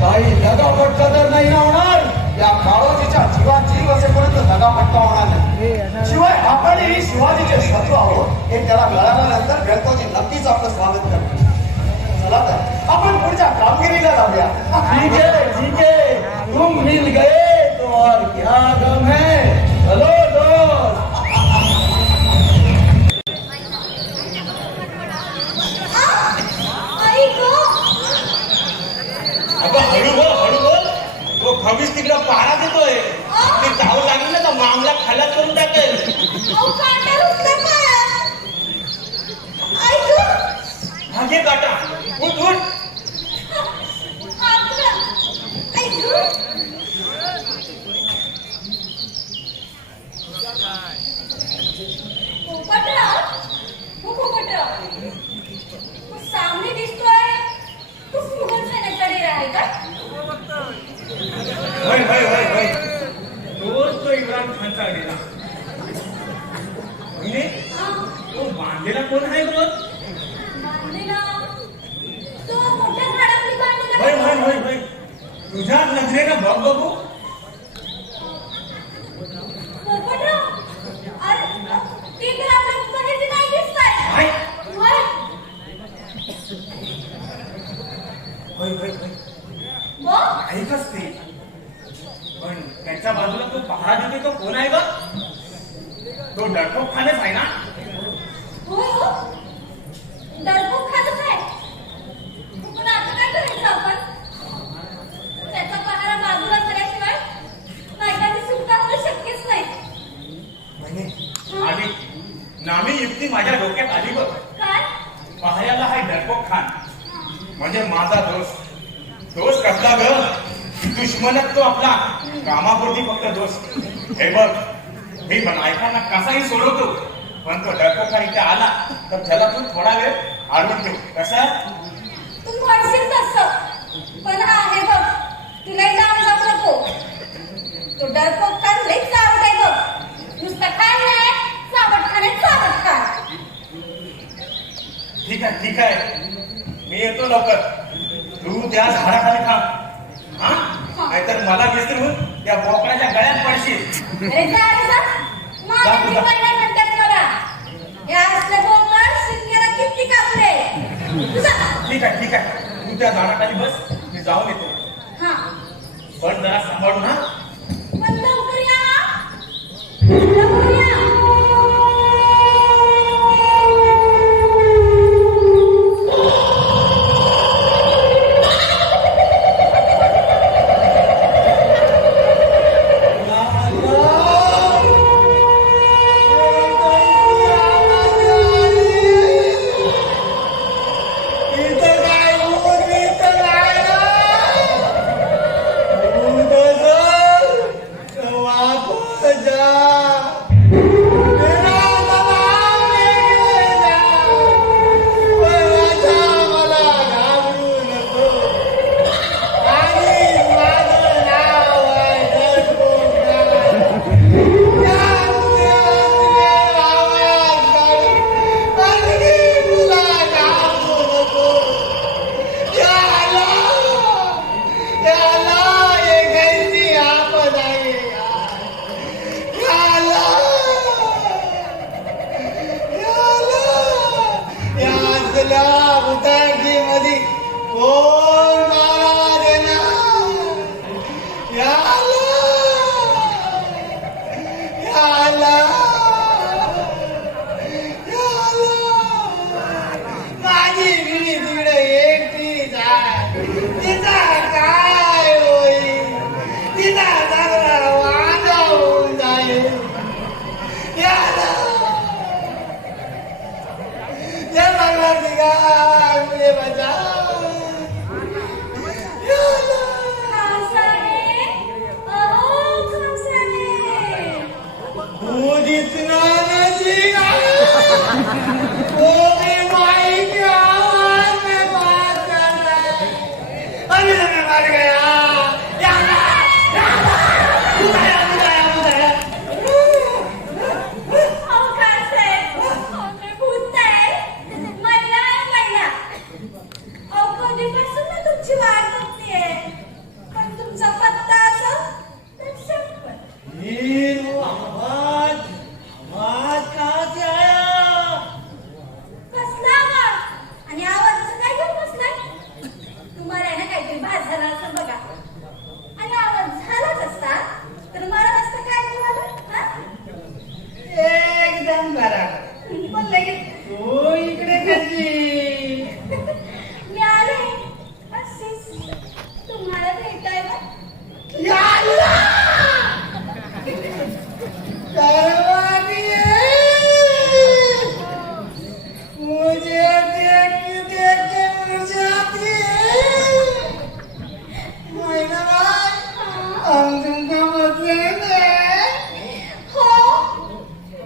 काही दगाफटका तर नाही ना होणार. या काळोजीच्या जीवात जीव असेपर्यंत दगाफटका होणार नाही. शिवाय आपणही शिवाजीचे शत्रू आहोत हे त्याला कळाल्यानंतर गणपती नक्कीच आपलं स्वागत करतो. चला तर आपण पुढच्या कामगिरीला जाऊया. ठीक है तुम मिल गए तो और क्या गम है. चलो दोस्त. आई गो अगं हळू बोल. तो खवीस तिकडं पहारा देतोय. ते जावं लागेल ना तर मामला खाल्यात करून टाकेल. अहो काटा रुतला पायात. आई गो हा घे काटा. उठ. आपला आई गो पोपटराव हो पोपटराव तो सामने दिसतोय तो मुघल सैन्याचा डेरा आहे का? होय. तोच तो इम्रान खानचा गेला. तो बांधलेला कोण आहे रोज? बांधलेला तो मोठ्या झाडाखाली बांधलेला होय. तुझ्या नजरेनं बघू. पोपटराव अरे ती तर आपल्या कधीच नाही दिसताय. होय मग ऐकच ते. पण त्याच्या बाजूला तो पहारा देते तो कोण आहे ग? तो डरपोक खानेच आहे ना? होय हो डरपोक खातच आहे. पण आता काय करायचं आपण? त्याचा पहारा बाजूला केल्याशिवाय नायकाची सुटका होणं शक्यच नाही. आली नामी युक्ती माझ्या डोक्यात आली बघ. काय? पाहायला आहे डरपोक खान म्हणजे माझा दोष कसला ग? दुश्मनच तो आपला. कामापुरती फक्त दोष. हे बघ मी ऐकांना कसाही सोडवतो पण तो डरपोक खान इथे आला तर त्याला तू थोडा वेळ आडवून ठेव. कसा? तू म्हणशील तसं पण हा हे बघ तुलाही लांब जाऊ नको. तो डरपोक खान लई चावट आहे बघ. नुसतं खान नाही चावट खान आहे चावट खान. ठीक आहे मी येतो लवकर. तू त्या झाडाखाली थांब. हा नाहीतर मला विसरून त्या बोकडाच्या गळ्यात पडशील. अरे जा रे जा. मागे जा. नाही म्हणतात मला. या असले बोकड शिंग्याला किती कापले. तू जा. ठीक आहे तू त्या झाडाखाली बस. मी जाऊन येतो. हा पण जरा सांभाळून हा. पण लवकर या हा. लवकर या. जा चांगला चांगला माझा होऊन जाईल या ना. ये भगवान दिगा मुझे बचाओ या ना. वो जितना नजीक आया वो भी माई की आवाज में बात कर रहा है. अभी तो मैं मर गया या ना. ये वो आवाज आवाज कहाँ से आया. आणि आवाजाचं काय घेऊन बसलाय? तुम्हाला ना काहीतरी भास झाला असं बघा. आणि आवाज झालाच असता तर मला नसतं काय झालं हा? एकदम बराबर. पण लगेच तू इकडे कशी. मी आले असेच तुम्हाला भेटायला. या अल्लाह. करवानिए. मुझे देख के मुरझाती है. मैना भाई हम तुमको पसंद है. हो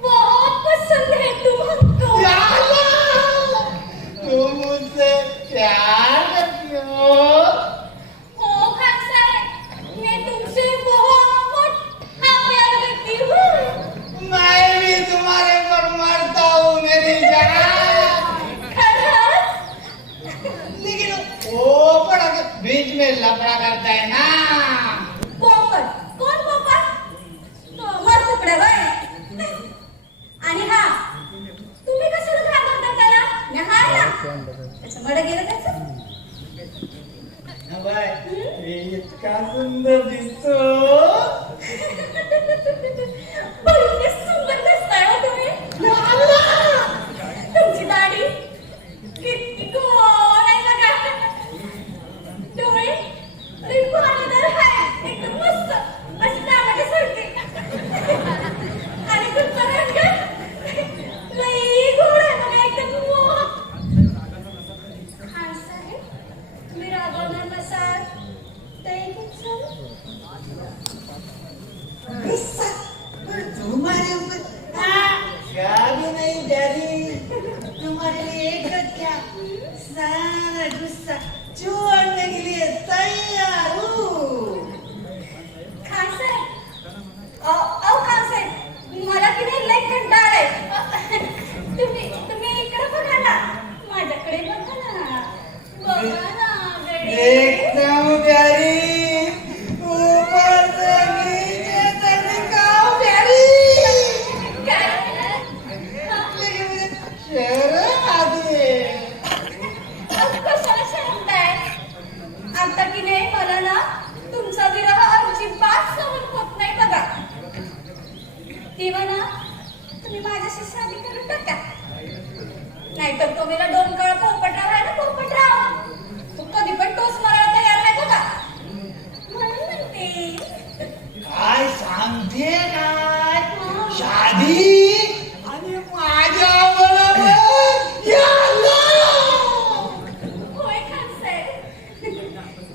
बहुत पसंद है तुम हमको. या अल्लाह. तुम मुझसे प्यार करती हो. हो खान साहब मैं तुमसे बहुत प्यार करती हूँ. मैं भी तुम्हारे पर मरता हूँ मेरी जान. खरंच? लेकिन वो पड़ा के बीच में लफड़ा करता है ना. पोपट कोण पोपट? तो मर तुकडे बाय. आणि हा तुम्ही कशाला घाबरता त्याला? नहाय ना त्याचं मड गेलं त्याचं. बाय इतका सुंदर दिसतो. इतके सुंदर दिसताय हो तुम्ही. तुमची दाढी किती गोड आहे बघा. डोळे लई पाणीदार आहे एकदम मस्त अशी टमाट्यासारखी. आणि तुमचा रंग लई गोड आहे बघा एकदम मोह. खान साहेब तुम्ही रागवणार नसाल तर एकच झालं. गुस्सा. तुम्हारे ऊपर क्या भी नहीं डरी. तुम्हारे लिए एक क्या सारा गुस्सा छोड़ने के लिए तैयार हूँ. खान साहेब खान साहेब मला की नाही लई कंटाळा आहे. तुम्ही इकडे बघा ना माझ्याकडे बघा ना. बघा ना बेडे. एकदम प्यारी. ऊपर से नीचे तक दिखाओ प्यारी. काय? लेकिन मुझे शर्म आती है. कशाला शरमताय? आता की नाही मला ना तुमचा विरह अजिबात सहन होत नाही बघा. तेव्हा ना तुम्ही माझ्याशी शादी करून टाका. नाहीतर तो मेरा डोंगर पोपटराव आहे ना पोपटराव. तो कधी पण टोच मारायला तयार नाही बघा. म्हणून म्हणते. काय सांगते काय. शादी आणि माझ्या बरोबर. या अल्लाह. होय खान साहेब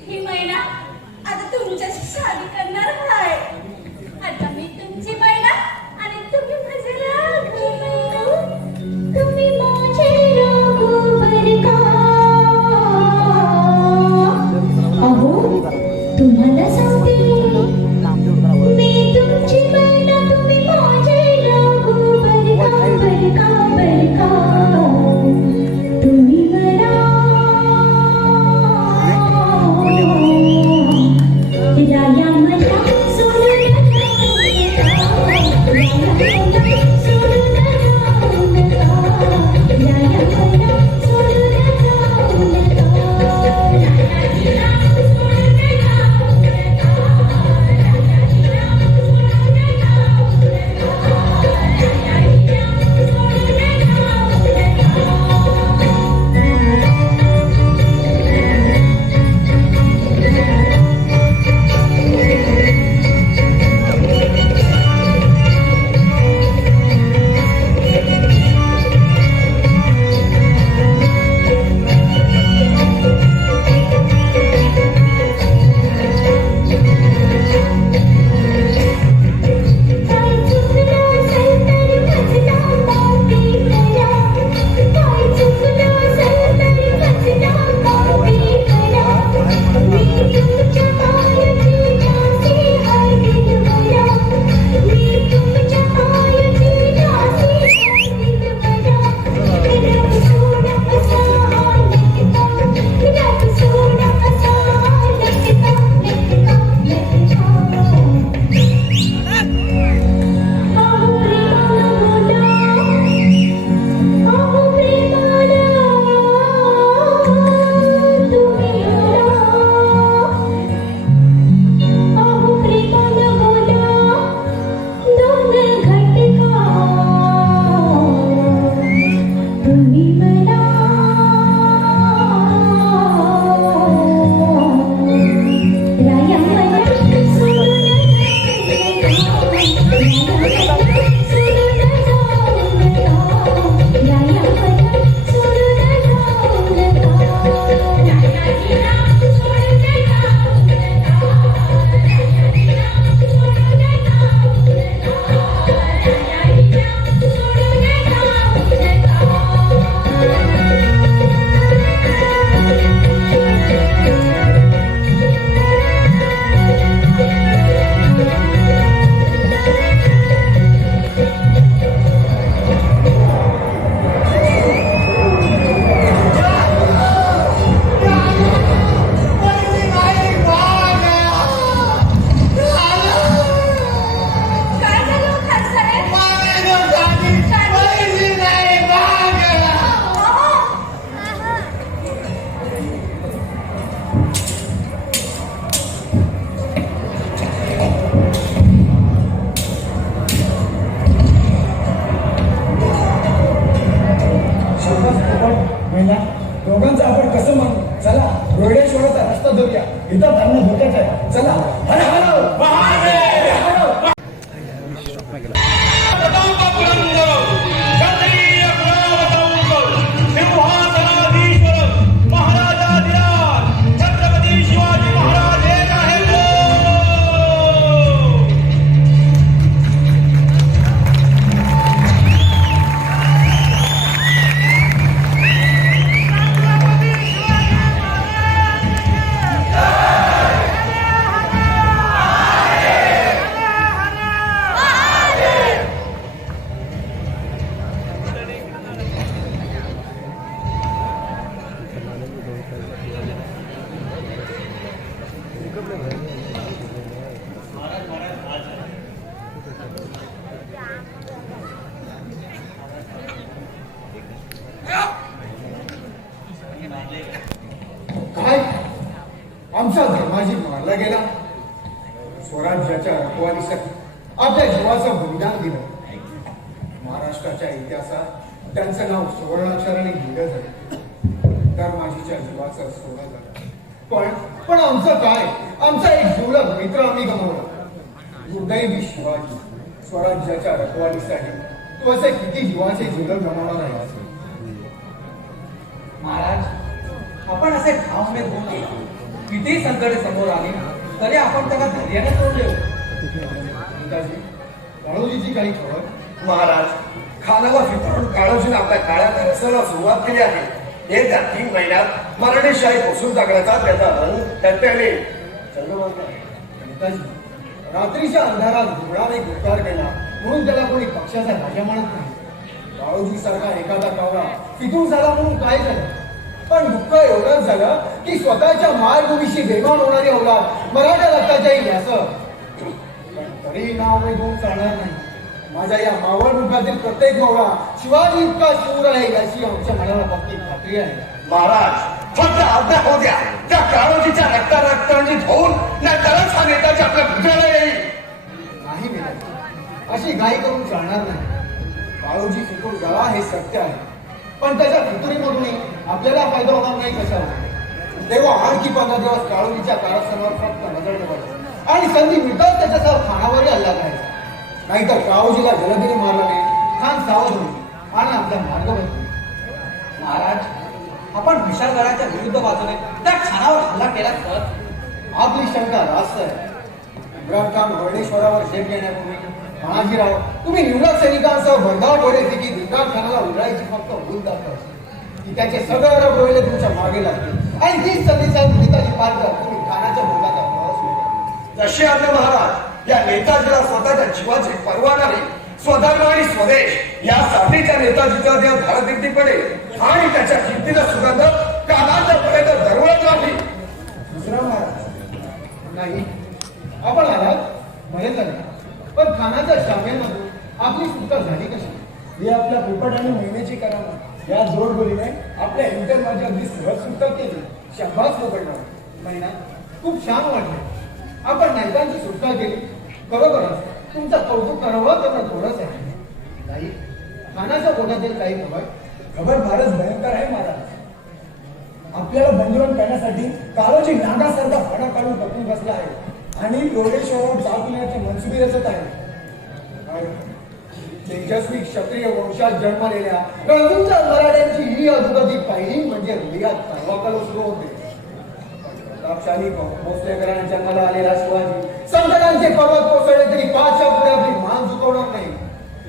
ही महिना आता तुमच्याशी शादी करणार आहे. आता मी तुमची महिना आणि तुम्ही माझे राघू. तुम्ही माझे राघू बरं का. अहो तुम्हाला सांगते मी तुमची महिना तुम्ही माझे राघू देशासाठी आपल्या जीवाचं बलिदान दिलं. महाराष्ट्राच्या इतिहासात त्यांचं नाव सुवर्णाक्षराने लिहिलं झालं. धर्माजीच्या जीवाचं सोनं झालं. पण आमचं काय? आमचा एक जिवलग मित्र आम्ही गमावला. दुर्दैवी शिवाजी स्वराज्याच्या रखवालीसाठी तू असे किती जीवाचे जीवन गमावणार आहे? महाराज, आपण असे ठामने होऊ नये. किती संकटे समोर आली तरी आपण त्याला धैर्याने सोडले. पिताजी, काळोजीची काही खबर? महाराज, खानाला फितरून काळोजीने आपल्या काळ्या रसाला सुरुवात केली आहे. येत्या 3 महिन्यात मराठीशाही पुसून टाकण्याचा त्याचा रंग टप्प्याने पिताजी, रात्रीच्या अंधारात घोडाने गुप्तार केला म्हणून त्याला कोणी पक्षाचा राजा म्हणत नाही. काळोजी सारखा एखादा कावळा फितूर झाला म्हणून काय झालं? पण दुःख एवढंच झालं की स्वतःच्या मायभूमीशी बेमान होणारी अवलाद मराठा रक्ताच्या येईल असं. पण तरी नाव मी घेऊन चालणार नाही. माझ्या या मावळ मुखातील प्रत्येक मावळा शिवाजी इतका शूर आहे याची आमच्या मनाला पक्की खात्री आहे. महाराज, फक्त आज्ञा होऊ द्या. त्या काळोजीच्या रक्ताने धुवून ना तरच हा नेताच्या आपल्या भुजाला येईल. नाही मिळत, अशी घाई करून चालणार नाही. काळोजी फितूर गळा हे सत्य आहे, पण त्याच्या फितुरीमधूनही आपल्याला फायदा होणार नाही कशावर. तेव्हा आणखी 15 दिवस काळोजीच्या कारस्थानावर फक्त नजर ठेवायची आणि संधी मिळतात त्याच्यासह खानावरही हल्ला करायचा. नाहीतर काळोजीला जलदीने मारला नाही, खान सावध होईल आणि आपला मार्ग बदलेल. महाराज, आपण विशाळगडाच्या विरुद्ध बाजूने त्या खानावर हल्ला केला तर आपली शंका रास्त आहे. इम्रान खान वर्णेश्वरावर झेप घेण्यापूर्वी तानाजीराव तुम्ही निवडक सैनिकांसह भरधाव गोळेफेकी इम्रान खानाला उडवायची फक्त भूल दाखवा की त्याचे सगळे डोळे तुमच्या मागे लागतील आणि तीच संधीचा नेताजी पालकर तुम्ही खानाच्या मुलाचा प्रवास केला. जशी आज्ञा महाराज. या नेताजीला स्वतःच्या जीवाची पर्वा नाही. स्वधर्म आणि स्वदेश यासाठीच्या नेताजीचा देव भारतीय पडेल आणि त्याच्या कीर्तीला सुगंध कानाच्या पर्यंत दरवळत राहील. दुसरा महाराज, नाही आपण आलात बरे झाले, पण खानाच्या जामेनमधून आपली सुटका झाली कशी? ही आपल्या पोपट आणि महिन्याची करामत या जोडगोळीने आपल्या इंटर माझी अगदी सहज सुटका केली. शाबास पोपटराव, महिना खूप छान वाटले. आपण नायकांची सुटका केली. बरोबरच तुमचं कौतुक करावं तर थोडंच आहे. नाही, खानाच्या पोटातील काही खबर? खबर फारच भयंकर आहे महाराज. आपल्याला बंदीवान करण्यासाठी काळोजी नागासारखा फाडा काढून पकडून बसला आहे आणि योगेश्वरावर चालविण्याची मनसुबी रचत आहे. तेजस्वी क्षत्रिय वंशात जन्मलेल्या रणजितच्या मराठ्यांची ही अधोगती पहिली म्हणजे हृदयात तळवाकल सुरू होते. प्रतापशाली भोसले घराण्यात जन्माला आलेला शिवाजी संकटांचे पर्वत कोसळले तरी पाचच्या पुढे आपली मान झुकवणार नाही.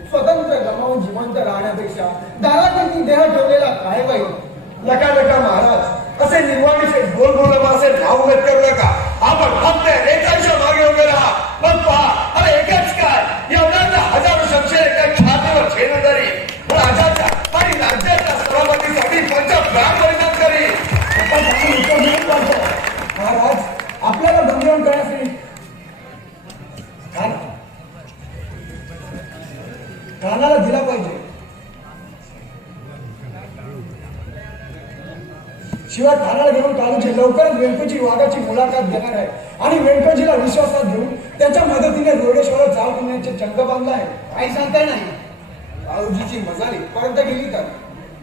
स्वतंत्र गमावून जिवंत राहण्यापेक्षा दारात देह ठेवलेला काय वाईट? नका नका महाराज, असे निर्वाणीचे गोल गोल असे नाव व्यक्त करू नका. आपण फक्त नेत्यांच्या मागे उभे राहा. मग पहा, अरे एकच काय, एवढ्या हजारो शमशेर एका छातीवर झेल तरी राजाच्या आणि राज्याच्या सलामतीसाठी पंच प्राण बलिदान करी. आपण चांगलं उत्तर देऊन पाहतो. महाराज, आपल्याला बंदीवान करण्यासाठी खानाला दिला पाहिजे. शिवाय खानाला घेऊन काळोजी लवकरच व्यंकोजी वाघाची मुलाखत घेणार आहे आणि व्यंकोजीला विश्वासात घेऊन त्याच्या मदतीने रोडेश्वरावर चाल करण्याचे चंग बांधला आहे. काही सांगता नाही. काळोजीची मजाली परत गेली तर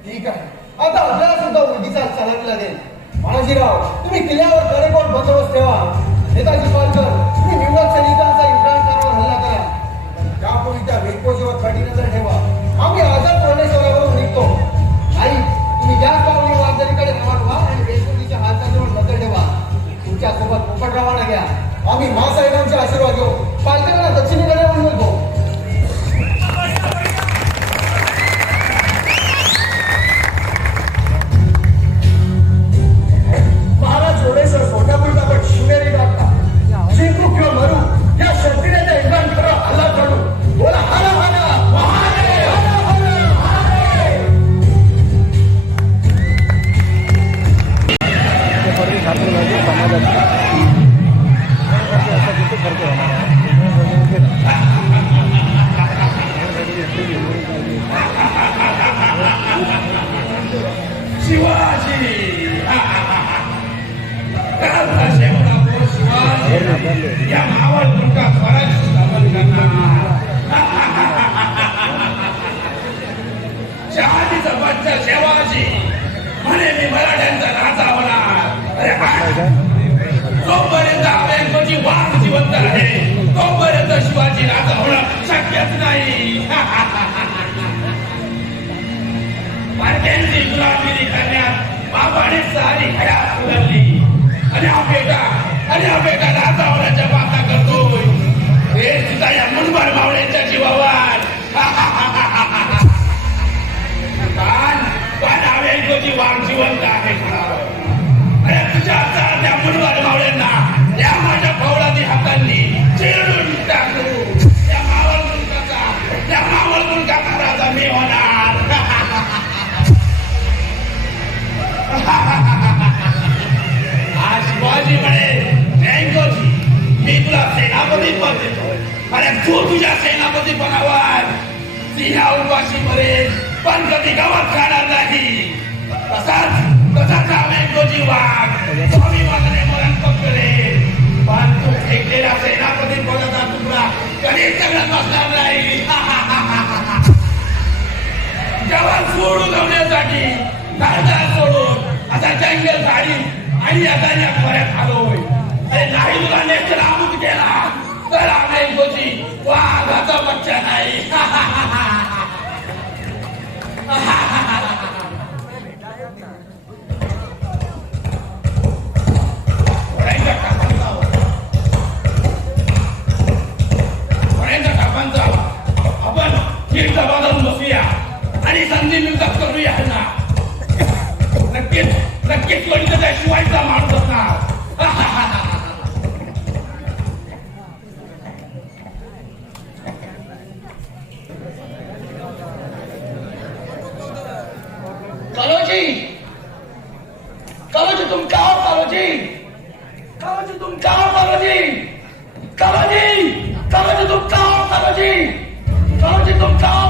ठीक आहे. आता आपल्याला सुद्धा उलटीचा चालावी लागेल. बाळाजीराव, तुम्ही किल्ल्यावर कडेकोट बंदोबस्त ठेवा. नेताजी पालकर, तुम्ही निवडक सैनिकांचा इम्रान खानावर हल्ला करा. त्यापूर्वी त्या वेंकोजीवर कडी नजर ठेवा. आम्ही आझाद वर्णेश्वरावरून निघतो. आई, तुम्ही या पावली वारदरीकडे नवाट व्हा आणि वेंकोजीच्या हाताजवळ नजर ठेवा. तुमच्या सोबत पोपटरावांना घ्या. आम्ही मासाहेबांचे आशीर्वाद घेऊ. पालकांना दक्षिणेकडे बोलतो. महाराज जोडेश्वर सोन्यापूर्वी आपण शिवनेरी गाठला. जिंकू किंवा मरू या तू तुझ्या सेनापतीपणावर सिंहा उपाशी मरेल पण कधी गावात खाणार नाही. तसाच मेघोजी वाघ स्वाभिमानाने मरण पत्करेल पण तू फेकलेला सेनापती पदाचा तुकडा कधीच सगळ्यात बसणार नाही. जवान सोडून लावण्यासाठी घरदार सोडून आता जंगल झाडी आणि आता या खोऱ्यात आलोय. अरे नाही तुला नेक्स्ट आमूत केला तर मेघोजी वाघाचा बच्चा नाही. आपण नीट बांधून बसूया आणि संधी मिळतात करूया ना. नक्कीच कोणीतरी त्या शिवायचा माणूस असणार. कालोजी तुम क्या हो कालोजी तुम क्या हो कालोजी तुम क्या हो कालोजी तुम क्या